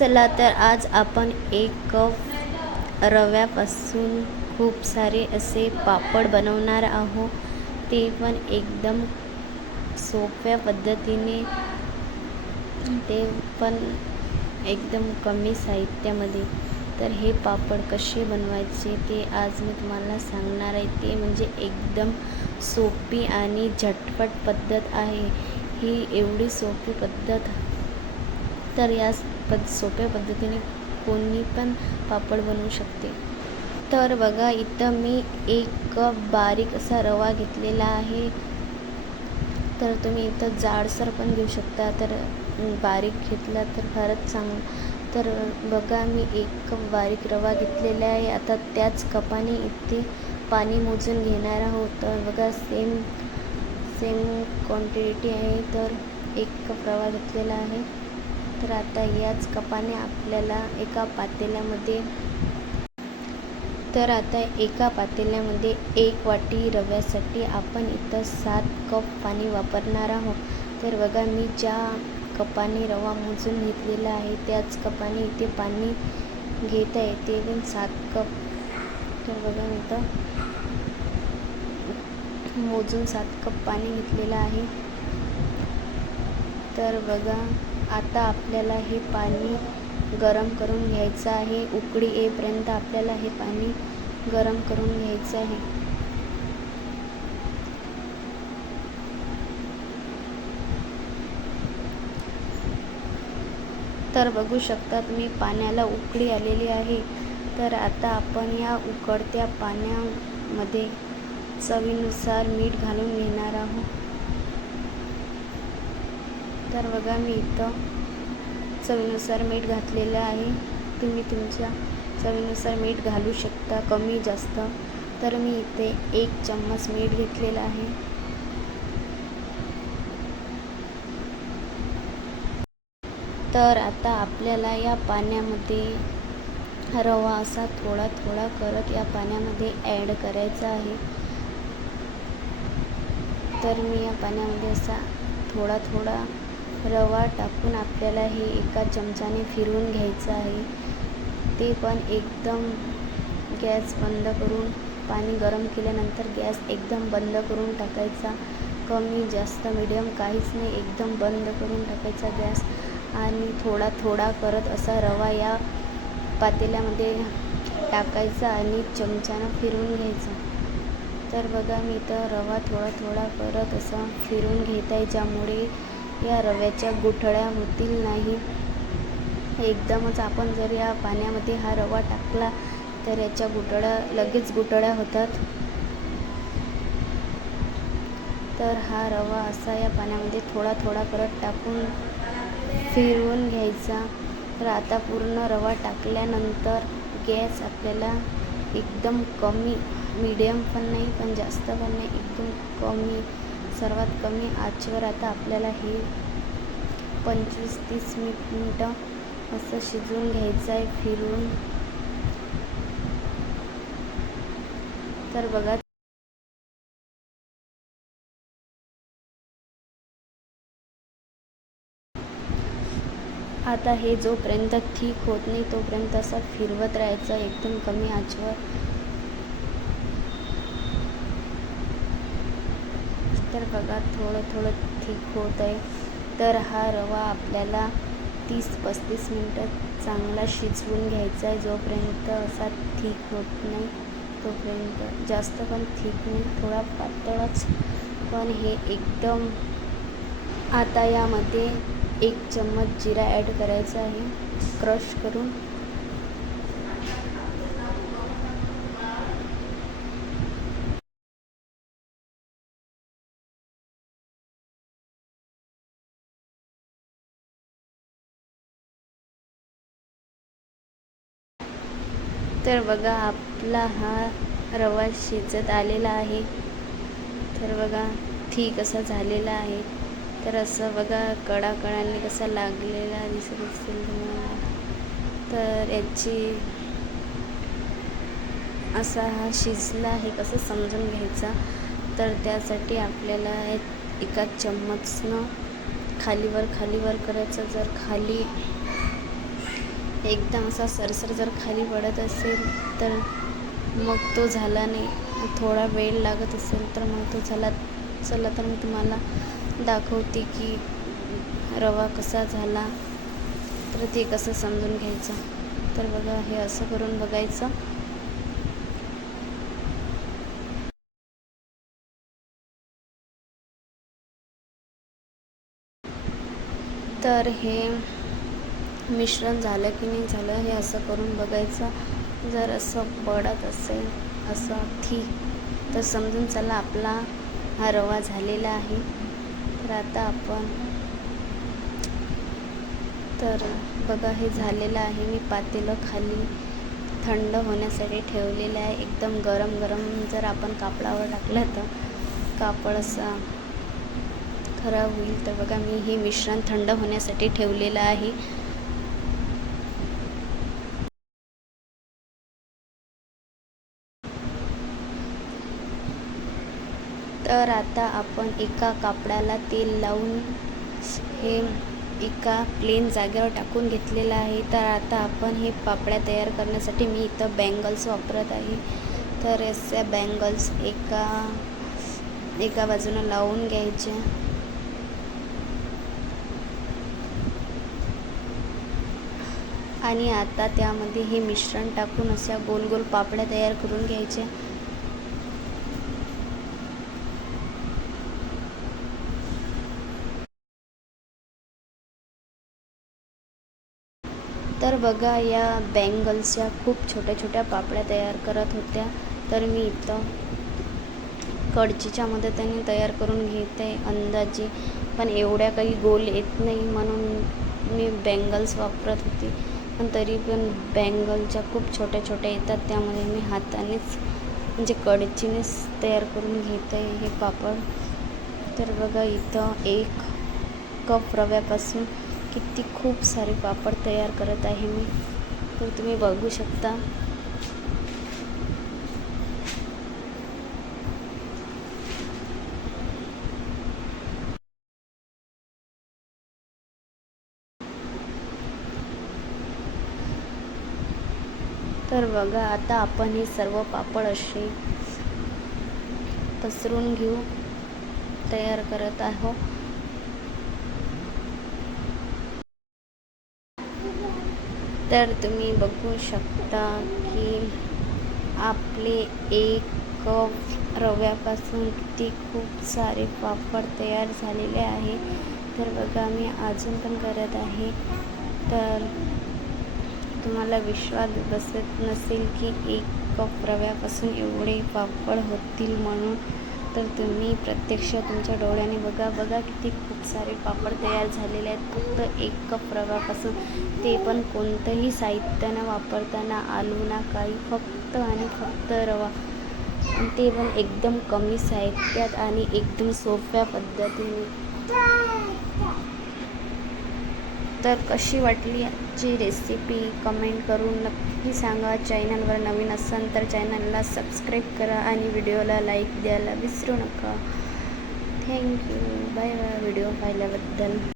चला तर आज आपण एक कप रव्यापासून खूप सारे असे पापड बनवणार आहोत. ते पण एकदम सोप्या पद्धतीने. ते पण एकदम कमी साहित्यामध्ये. तर हे पापड कसे बनवायचे ते आज मी तुम्हाला सांगणार आहे. ते म्हणजे एकदम सोपी आणि झटपट पद्धत आहे. ही एवढी सोपी पद्धत. तर या पद सोप्या पद्धतीने कोणी पण पापड बनवू शकते. तर बघा इथं मी एक बारीक असा रवा घेतलेला आहे. तर तुम्ही इथं जाडसर पण घेऊ शकता. तर बारीक घेतला तर फारच चांगलं. तर बघा मी एक कप बारीक रवा घेतलेला आहे. आता त्याच कपाने इथे पाणी मोजून घेणार आहोत. तर बघा सेम सेम क्वांटिटी आहे. तर एक कप रवा घेतलेला आहे. तर आता याच कपाने आपल्याला एका पातेल्यामध्ये तर आता एका पातेल्यामध्ये एक वाटी रव्यासाठी आपण इथं सात कप पाणी वापरणार आहोत. तर बघा मी ज्या कपाने रवा मोजून घेतलेला आहे त्याच कपाने इथे पाणी घेत आहे. ते पण सात कप. तर बघा मी इथं मोजून सात कप पाणी घेतलेलं आहे. तर बघा आता आपल्याला हे पाणी गरम करून घ्यायचं आहे. उकळी येईपर्यंत आपल्याला हे पाणी गरम करून घ्यायचं आहे. तर बघू शकता तुम्ही पाण्याला उकळी आलेली आहे. तर आता आपण या उकळत्या पाण्यामध्ये चवीनुसार मीठ घालून घेणार आहोत तर बघा मी इथं चवीनुसार मीठ घातलेलं आहे. तुम्ही तुमच्या चवीनुसार मीठ घालू शकता कमी जास्त. तर मी इथे एक चम्मच मीठ घेतलेलं आहे. तर आता आपल्याला या पाण्यामध्ये रवा असा थोडा थोडा करत या पाण्यामध्ये ॲड करायचा आहे. तर मी या पाण्यामध्ये असा थोडा थोडा रवा टाकून आपल्याला हे एका चमच्याने फिरवून घ्यायचं आहे. ते पण एकदम गॅस बंद करून पाणी गरम केल्यानंतर गॅस एकदम बंद करून टाकायचा. कमी जास्त मिडियम काहीच नाही एकदम बंद करून टाकायचा गॅस. आणि थोडा थोडा करत असा रवा या पातेल्यामध्ये टाकायचा आणि चमच्यानं फिरवून घ्यायचा. तर बघा मी तर रवा थोडा थोडा करत असा फिरून घेत आहे ज्यामुळे या रव्याच्या गुठळ्या होतील नाही. एकदमच आपण जर या पाण्यामध्ये हा रवा टाकला तर याच्या गुठळ्या लगेच गुठळ्या होतात. तर हा रवा असा या पाण्यामध्ये थोडा थोडा करत टाकून फिरवून घ्यायचा. तर आता पूर्ण रवा टाकल्यानंतर गॅस आपल्याला एकदम कमी मीडियम पण नाही पण जास्त पण नाही एकदम कमी सर्वात कमी आचवर आता आपल्याला हे पंचवीस तीस मिनटं असं शिजवून घ्यायचं आहे फिरून. तर बघा आता हे जोपर्यंत ठीक होत नाही तोपर्यंत असं फिरवत राहायचं एकदम कमी आचवर. तर बघा थोडं थोडं ठीक होत आहे. तर हा रवा आपल्याला तीस पस्तीस मिनटं चांगला शिजवून घ्यायचा आहे. जोपर्यंत असा ठीक होत नाही तोपर्यंत जास्त पण ठीक नाही थोडा पातळच. पण हे एकदम आता यामध्ये एक चम्मच जिरा ॲड करायचा आहे. क्रश करून तर बघा आपला हा रवा शिजत आलेला आहे. तर बघा ठीक असा झालेला आहे. तर असं बघा कडा कडाने कसा लागलेला दिसत असेल तुम्हाला. तर याची असा हा शिजला आहे कसं समजून घ्यायचा? तर त्यासाठी आपल्याला एका चम्मचनं खालीवर खालीवर करायचं. जर खाली एकदम असा सरसर जर खाली पडत असेल तर मग तो झाला नाही. थोडा वेळ लागत असेल तर मग तो झाला. चला तर मी तुम्हाला दाखवते की रवा कसा झाला. तर ते कसं समजून घ्यायचं. तर बघा हे असं करून बघायचं. तर हे मिश्रण झालं की नाही झालं हे असं करून बघायचं. जर असं पडत असेल असं ठीक तर समजून चला आपला हा रवा झालेला आहे. तर आता आपण तर बघा हे झालेलं आहे. मी पातेलं खाली थंड होण्यासाठी ठेवलेलं आहे. एकदम गरम गरम जर आपण कापडावर टाकलं तर कापड असा खराब होईल. तर बघा मी हे मिश्रण थंड होण्यासाठी ठेवलेलं आहे. तर आता आपण एका कापडाला तेल लावून हे एका प्लेन जागेवर टाकून घेतलेलं आहे. तर आता आपण हे पापड्या तयार करण्यासाठी मी इथं बँगल्स वापरत आहे. तर अशा बँगल्स एका एका बाजूनं लावून घ्यायच्या. आणि आता त्यामध्ये हे मिश्रण टाकून अशा गोल गोल पापड्या तयार करून घ्यायच्या तर बघा या बँगल्सच्या खूप छोट्या छोट्या पापड्या तयार करत होत्या. तर मी इथं कडचीच्या मदतीने तयार करून घेते अंदाजे. पण एवढ्या काही गोल येत नाही म्हणून मी बँगल्स वापरत होती. पण तरी पण बँगलच्या खूप छोट्या छोट्या येतात त्यामुळे मी हातानेच म्हणजे कडचीनेच तयार करून घेते हे पापड. तर बघा इथं एक कप रव्यापासून किती खूप सारे पापड तयार करत आहे मी. तर तुम्ही बघू शकता. तर बघा आता आपण हे सर्व पापड असे पसरून घेऊ. तयार करत आहोत तर तुम्ही बघू शकता की आपले एक कप रव्यापासून किती खूप सारे पापड तयार झालेले आहे. तर बघा मी अजून पण करत आहे. तर तुम्हाला विश्वास बसत नसेल की एक कप रव्यापासून एवढे पापड होतील म्हणून. तर तुम्ही प्रत्यक्ष तुमच्या डोळ्याने बघा. बघा किती खूप सारे पापड तयार झालेले आहेत. फक्त एक कप रव्यापासून ते पण कोणतंही साहित्य न वापरताना आलू ना काही फक्त आणि फक्त रवा. आणि ते पण एकदम कमी साहित्यात आणि एकदम सोप्या पद्धतीने. तर कशी वाटली जी रेसिपी कमेंट करून नक्की सांगा. चॅनलवर नवीन असाल तर चॅनलला सबस्क्राईब करा आणि व्हिडिओला लाईक द्यायला विसरू नका. थँक्यू बाय बाय व्हिडिओ पाहिल्याबद्दल.